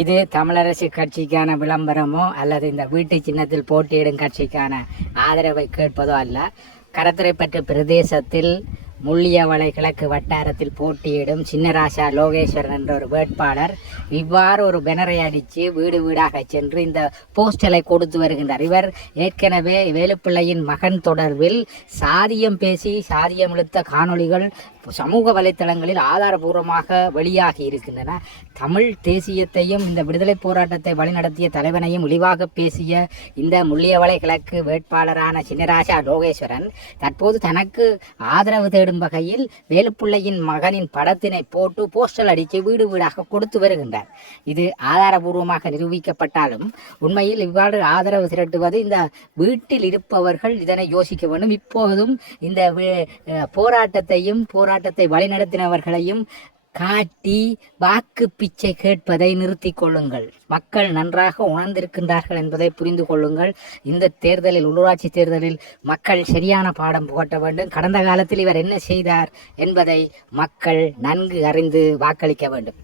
இது தமிழரசு கட்சிக்கான விளம்பரமோ அல்லது இந்த வீட்டு சின்னத்தில் போட்டியிடும் கட்சிக்கான ஆதரவை கேட்பதோ அல்ல. கரத்துறைப்பற்று பிரதேசத்தில் முள்ளியவளை கிழக்கு வட்டாரத்தில் போட்டியிடும் சின்னராசா லோகேஸ்வரன் என்ற ஒரு வேட்பாளர் இவ்வாறு ஒரு பேனரை அடித்து வீடு வீடாக சென்று இந்த போஸ்டலை கொடுத்து வருகின்றார். இவர் ஏற்கனவே வேலுப்பிள்ளையின் மகன் தொடர்பில் சாதியம் பேசி சாதியம் இழுத்த காணொளிகள் சமூக வலைத்தளங்களில் ஆதாரபூர்வமாக வெளியாகி இருக்கின்றன. தமிழ் தேசியத்தையும் இந்த விடுதலை போராட்டத்தை வழிநடத்திய தலைவனையும் இழிவாக பேசிய இந்த முள்ளியவளை கிழக்கு வேட்பாளரான சின்னராசா லோகேஸ்வரன் தற்போது தனக்கு ஆதரவு தேடும் வகையில் வேலுப்பிள்ளையின் மகனின் படத்தினை போட்டு போஸ்டல் அடித்து வீடு வீடாக கொடுத்து வருகின்றார். இது ஆதாரபூர்வமாக நிரூபிக்கப்பட்டாலும் உண்மையில் இவ்வாறு ஆதரவு திரட்டுவது இந்த வீட்டில் இருப்பவர்கள் இதனை யோசிக்க வேண்டும். இப்போதும் இந்த போராட்டத்தை வழிநடத்தினவர்களையும் காட்டி வாக்கு பிச்சை கேட்பதை நிறுத்தி கொள்ளுங்கள். மக்கள் நன்றாக உணர்ந்திருக்கின்றார்கள் என்பதை புரிந்து கொள்ளுங்கள். இந்த தேர்தலில், உள்ளூராட்சி தேர்தலில் மக்கள் சரியான பாடம் புகட்ட வேண்டும். கடந்த காலத்தில் இவர் என்ன செய்தார் என்பதை மக்கள் நன்கு அறிந்து வாக்களிக்க வேண்டும்.